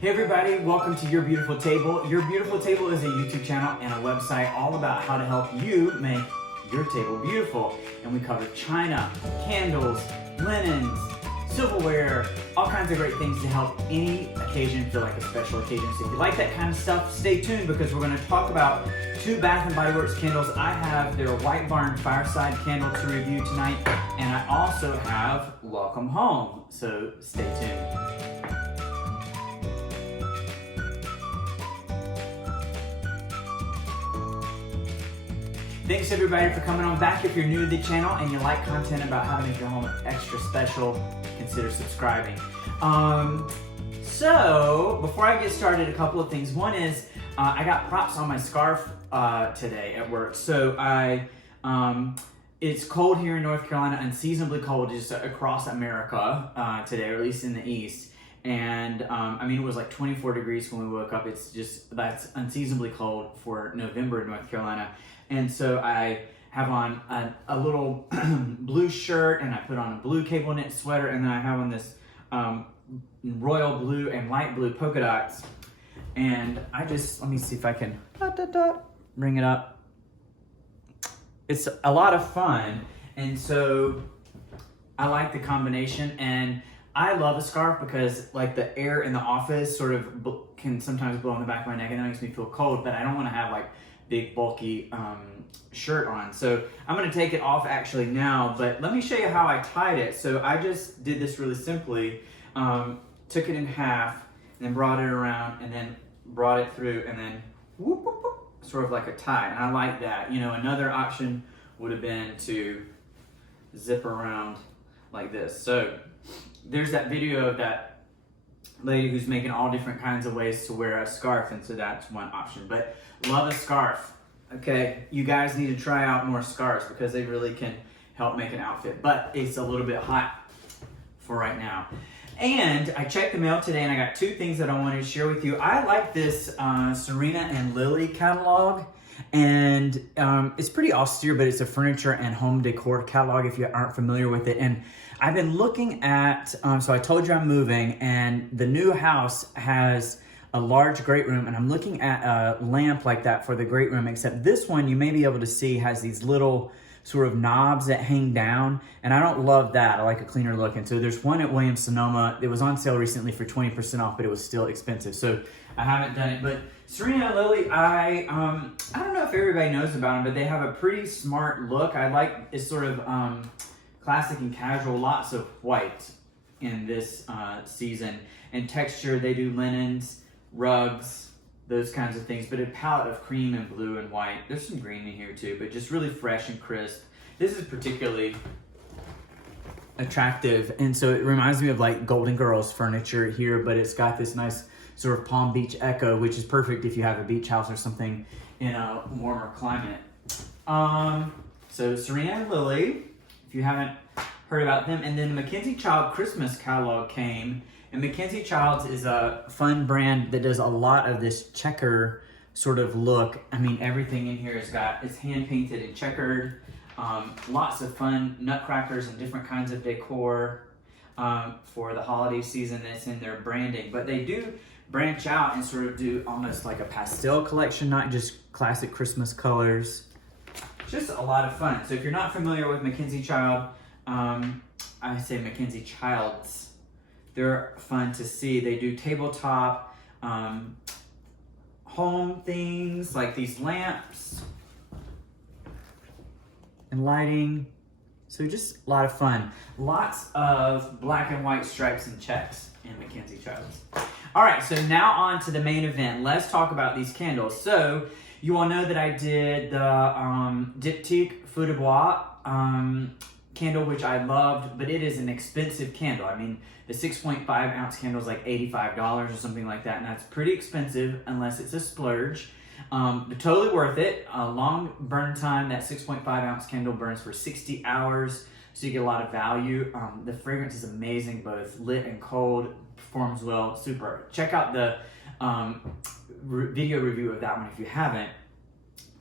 Hey everybody, welcome to Your Beautiful Table. Your Beautiful Table is a YouTube channel and a website all about how to help you make your table beautiful. And we cover china, candles, linens, silverware, all kinds of great things to help any occasion feel like a special occasion. So if you like that kind of stuff, stay tuned because we're going to talk about two Bath & Body Works candles. I have their White Barn Fireside candle to review tonight, and I also have Welcome Home. So stay tuned. Thanks everybody for coming on back. If you're new to the channel and you like content about how to make your home extra special, consider subscribing. So before I get started, a couple of things. One is I got props on my scarf today at work. So it's cold here in North Carolina, unseasonably cold just across America today, or at least in the East. And I mean, it was like 24 degrees when we woke up. It's just, that's unseasonably cold for November in North Carolina. And so I have on a little blue shirt, and I put on a blue cable knit sweater, and then I have on this royal blue and light blue polka dots. And I just, let me see if I can bring it up. It's a lot of fun. And so I like the combination, and I love a scarf because like the air in the office sort of can sometimes blow on the back of my neck, and that makes me feel cold, but I don't want to have like big bulky shirt on. So I'm gonna take it off actually now, but let me show you how I tied it. So I just did this really simply, took it in half and then brought it around and then brought it through and then whoop, whoop, whoop, sort of like a tie. And I like that. You know, another option would have been to zip around like this. So there's that video of that lady who's making all different kinds of ways to wear a scarf, and so that's one option. But love a scarf. Okay, you guys need to try out more scarves because they really can help make an outfit, but it's a little bit hot for right now. And I checked the mail today and I got two things that I wanted to share with you. I like this Serena and Lily catalog, and it's pretty austere, but it's a furniture and home decor catalog if you aren't familiar with it. And I've been looking at, so I told you I'm moving, and the new house has a large great room, and I'm looking at a lamp like that for the great room, except this one you may be able to see has these little sort of knobs that hang down, and I don't love that. I like a cleaner look. And so there's one at Williams-Sonoma. It was on sale recently for 20% off, but it was still expensive, so I haven't done it. But Serena and Lily, I don't know if everybody knows about them, but they have a pretty smart look. I like it's sort of classic and casual, lots of white in this season, and texture. They do linens, rugs, those kinds of things, but a palette of cream and blue and white. There's some green in here too, but just really fresh and crisp. This is particularly attractive, and so it reminds me of like Golden Girls furniture here, but it's got this nice sort of Palm Beach echo, which is perfect if you have a beach house or something in a warmer climate. So Serena and Lily, if you haven't heard about them. And then the Mackenzie Child Christmas catalog came, and Mackenzie Childs is a fun brand that does a lot of this checker sort of look. I mean, everything in here it's hand painted and checkered. Lots of fun nutcrackers and different kinds of decor for the holiday season that's in their branding. But they do branch out and sort of do almost like a pastel collection, not just classic Christmas colors. Just a lot of fun. So if you're not familiar with Mackenzie Child, I say Mackenzie Childs, they're fun to see. They do tabletop home things like these lamps and lighting. So just a lot of fun. Lots of black and white stripes and checks in Mackenzie Childs. All right, so now on to the main event. Let's talk about these candles. So you all know that I did the Diptyque Feu de Bois candle, which I loved, but it is an expensive candle. I mean, the 6.5 ounce candle is like $85 or something like that, and that's pretty expensive unless it's a splurge. But totally worth it. A long burn time. That 6.5 ounce candle burns for 60 hours, so you get a lot of value. The fragrance is amazing, both lit and cold. Performs well. Super. Check out the video review of that one if you haven't.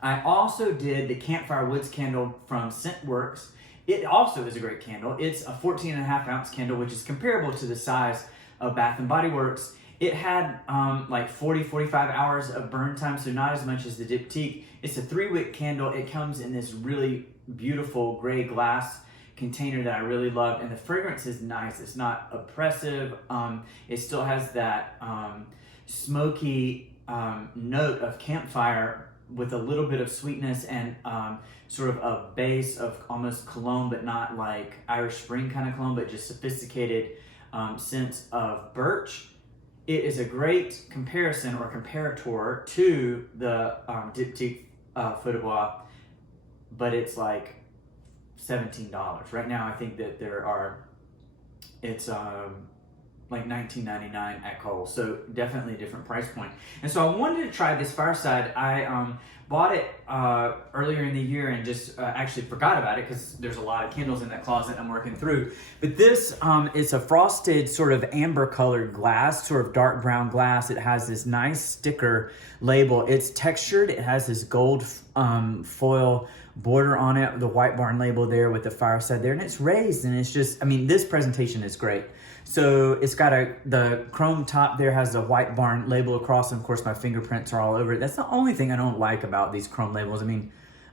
I also did the Campfire Woods candle from Scentworks. It also is a great candle. It's a 14.5 ounce candle, which is comparable to the size of Bath & Body Works. It had like 45 hours of burn time, so not as much as the Diptyque. It's a 3-wick candle. It comes in this really beautiful gray glass container that I really love, and the fragrance is nice. It's not oppressive. It still has that smoky note of campfire with a little bit of sweetness and sort of a base of almost cologne, but not like Irish Spring kind of cologne, but just sophisticated sense of birch. It is a great comparison or comparator to the Diptyque Feu de Bois, but it's like $17. Right now I think that it's like $19.99 at Kohl's, so definitely a different price point. And so I wanted to try this Fireside. I bought it earlier in the year and just actually forgot about it because there's a lot of candles in that closet I'm working through. But this is a frosted sort of amber colored glass, sort of dark brown glass. It has this nice sticker label. It's textured. It has this gold foil border on it, the White Barn label there with the Fireside there, and it's raised, and it's just, I mean, this presentation is great. So it's got the chrome top there, has the White Barn label across, and of course my fingerprints are all over it. That's the only thing I don't like about these chrome labels. I mean,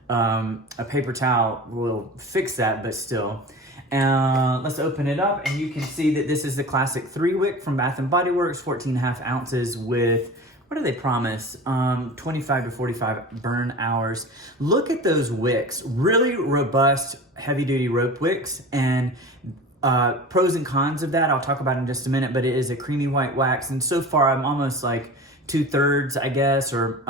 a paper towel will fix that, but still. Let's open it up, and you can see that this is the classic 3-wick from Bath & Body Works, 14.5 ounces with, what do they promise? 25 to 45 burn hours. Look at those wicks, really robust, heavy-duty rope wicks, and pros and cons of that I'll talk about in just a minute, but it is a creamy white wax, and so far I'm almost like 2/3, I guess, or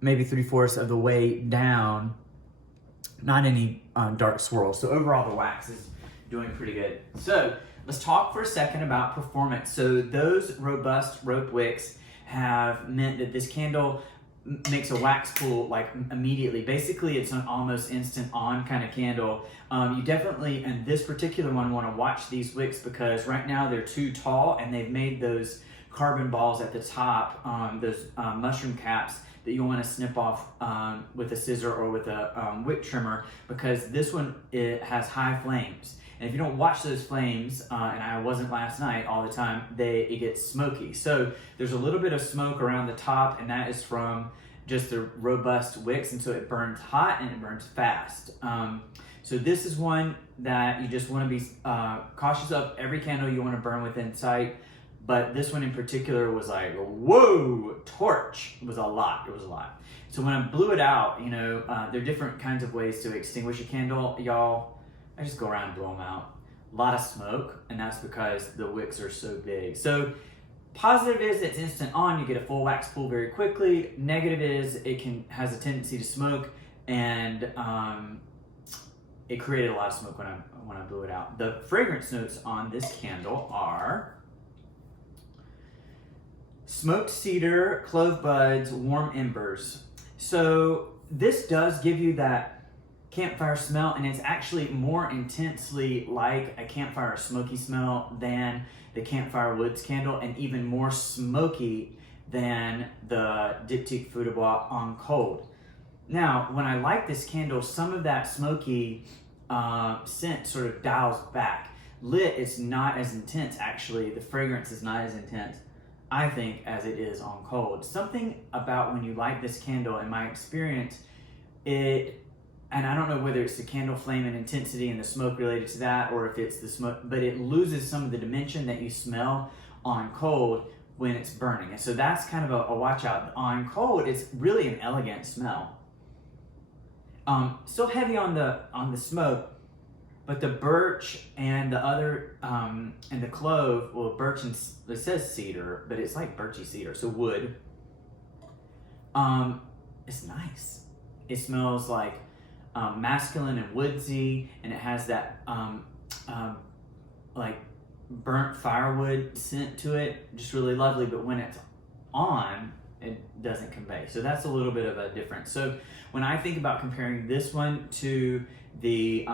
maybe 3/4 of the way down. Not any dark swirls. So overall the wax is doing pretty good. So let's talk for a second about performance. So those robust rope wicks have meant that this candle makes a wax pool like immediately. Basically, it's an almost instant on kind of candle. You definitely, in this particular one, want to watch these wicks because right now they're too tall and they've made those carbon balls at the top, those mushroom caps that you want to snip off with a scissor or with a wick trimmer, because this one, it has high flames. And if you don't watch those flames, and I wasn't last night all the time, it gets smoky. So there's a little bit of smoke around the top, and that is from just the robust wicks, and so it burns hot and it burns fast. So this is one that you just want to be cautious of. Every candle you want to burn within sight, but this one in particular was like, whoa, torch. It was a lot. It was a lot. So when I blew it out, you know, there are different kinds of ways to extinguish a candle, y'all. I just go around and blow them out. A lot of smoke, and that's because the wicks are so big. So positive is it's instant on, you get a full wax pool very quickly. Negative is it has a tendency to smoke, and it created a lot of smoke when I blew it out. The fragrance notes on this candle are smoked cedar, clove buds, warm embers. So this does give you that campfire smell, and it's actually more intensely like a campfire smoky smell than the campfire woods candle, and even more smoky than the Diptyque Feu de Bois on cold. Now, when I light this candle, some of that smoky scent sort of dials back. Lit, it's not as intense, actually. The fragrance is not as intense, I think, as it is on cold. Something about when you light this candle, in my experience, and I don't know whether it's the candle flame and intensity and the smoke related to that, or if it's the smoke, but it loses some of the dimension that you smell on cold when it's burning. And so that's kind of a watch out. On cold, it's really an elegant smell. Still heavy on the smoke, but the birch and the other, and the clove, well, birch and, it says cedar, but it's like birchy cedar, so wood. It's nice. It smells like masculine and woodsy, and it has that like burnt firewood scent to it, just really lovely. But when it's on, it doesn't convey. So that's a little bit of a difference. So when I think about comparing this one to the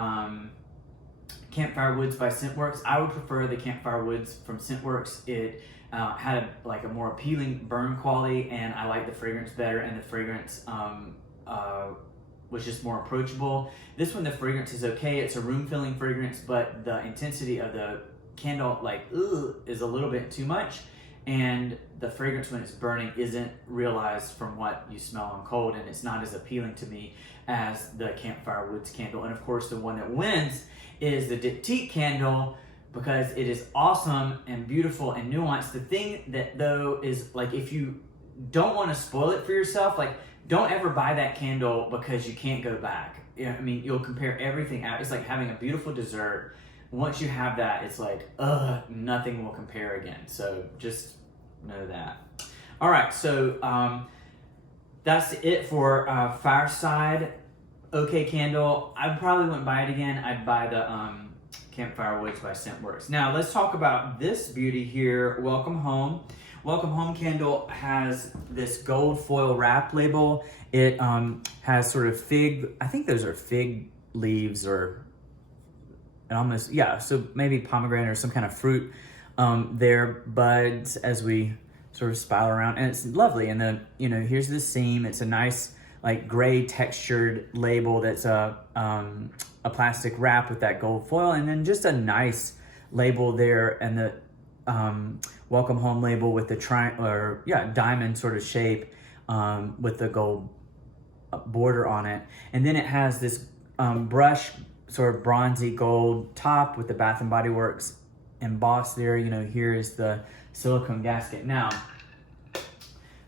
Campfire Woods by Scentworks, I would prefer the Campfire Woods from Scentworks. It had like a more appealing burn quality, and I like the fragrance better, and the fragrance was just more approachable. This one, the fragrance is okay. It's a room-filling fragrance, but the intensity of the candle like is a little bit too much, and the fragrance when it's burning isn't realized from what you smell on cold, and it's not as appealing to me as the Campfire Woods candle. And of course, the one that wins is the Diptyque candle, because it is awesome and beautiful and nuanced. The thing that though is, like, if you don't want to spoil it for yourself, like, don't ever buy that candle because you can't go back. I mean, you'll compare everything out. It's like having a beautiful dessert. Once you have that, it's like, nothing will compare again. So just know that. All right, so that's it for Fireside OK Candle. I probably wouldn't buy it again. I'd buy the Campfire Woods by Scentworks. Now let's talk about this beauty here, Welcome Home. Welcome Home candle has this gold foil wrap label. It has sort of fig, I think those are fig leaves, or almost, yeah, so maybe pomegranate or some kind of fruit. Their buds as we sort of spiral around, and it's lovely. And then, you know, here's the seam. It's a nice, like, gray textured label that's a plastic wrap with that gold foil, and then just a nice label there, and the Welcome Home label with the diamond sort of shape with the gold border on it. And then it has this brush sort of bronzy gold top with the Bath and Body Works embossed there. You know, here is the silicone gasket. Now,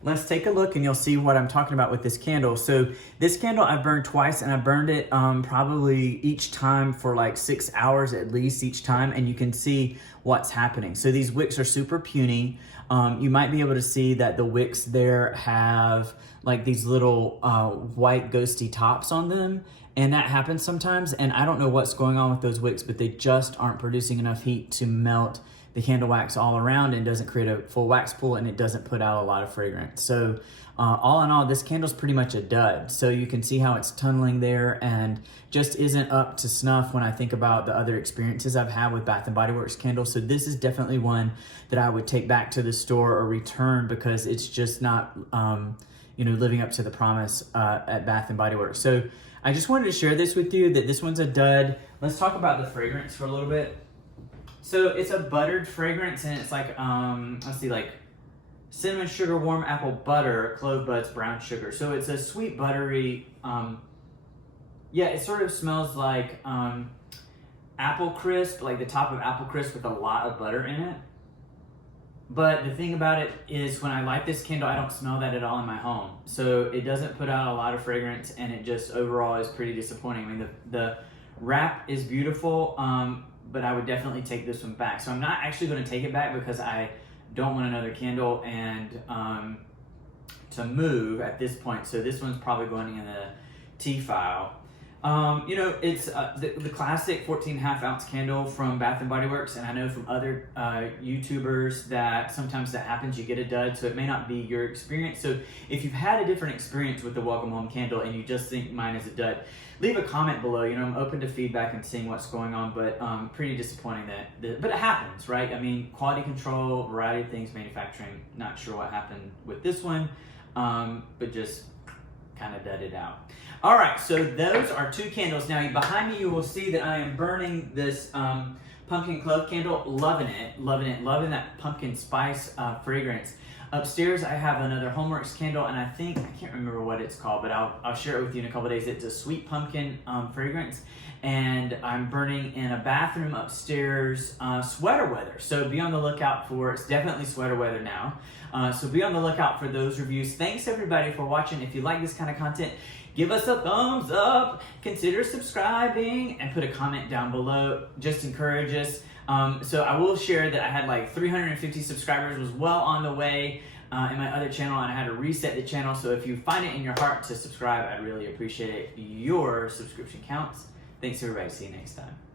let's take a look and you'll see what I'm talking about with this candle. So this candle I burned twice, and I burned it probably each time for like 6 hours at least each time, and you can see what's happening. So these wicks are super puny. You might be able to see that the wicks there have like these little white ghosty tops on them, and that happens sometimes, and I don't know what's going on with those wicks, but they just aren't producing enough heat to melt the candle wax all around, and doesn't create a full wax pool, and it doesn't put out a lot of fragrance. So all in all, this candle's pretty much a dud. So you can see how it's tunneling there and just isn't up to snuff when I think about the other experiences I've had with Bath and Body Works candles. So this is definitely one that I would take back to the store or return, because it's just not living up to the promise at Bath and Body Works. So I just wanted to share this with you, that this one's a dud. Let's talk about the fragrance for a little bit. So it's a buttered fragrance, and it's like, let's see, like cinnamon sugar, warm apple butter, clove buds, brown sugar. So it's a sweet, buttery, it sort of smells like apple crisp, like the top of apple crisp with a lot of butter in it. But the thing about it is, when I light this candle, I don't smell that at all in my home. So it doesn't put out a lot of fragrance, and it just overall is pretty disappointing. I mean, the wrap is beautiful, but I would definitely take this one back. So I'm not actually going to take it back because I don't want another candle and to move at this point. So this one's probably going in the T file. It's the classic 14.5 ounce candle from Bath and Body Works, and I know from other YouTubers that sometimes that happens, you get a dud, so it may not be your experience. So if you've had a different experience with the Welcome Home candle and you just think mine is a dud, leave a comment below. I'm open to feedback and seeing what's going on, but pretty disappointing but it happens, right? I mean, quality control, variety of things, manufacturing, not sure what happened with this one, but just kind of dudded out. All right, so those are two candles. Now, behind me, you will see that I am burning this pumpkin clove candle. Loving that pumpkin spice fragrance. Upstairs, I have another Homeworks candle, and I can't remember what it's called, but I'll share it with you in a couple days. It's a sweet pumpkin fragrance, and I'm burning in a bathroom upstairs, sweater weather. So be on the lookout for, it's definitely sweater weather now. So be on the lookout for those reviews. Thanks everybody for watching. If you like this kind of content, give us a thumbs up, consider subscribing, and put a comment down below. Just encourage us. So I will share that I had like 350 subscribers, was well on the way in my other channel, and I had to reset the channel. So if you find it in your heart to subscribe, I'd really appreciate it. Your subscription counts. Thanks everybody. See you next time.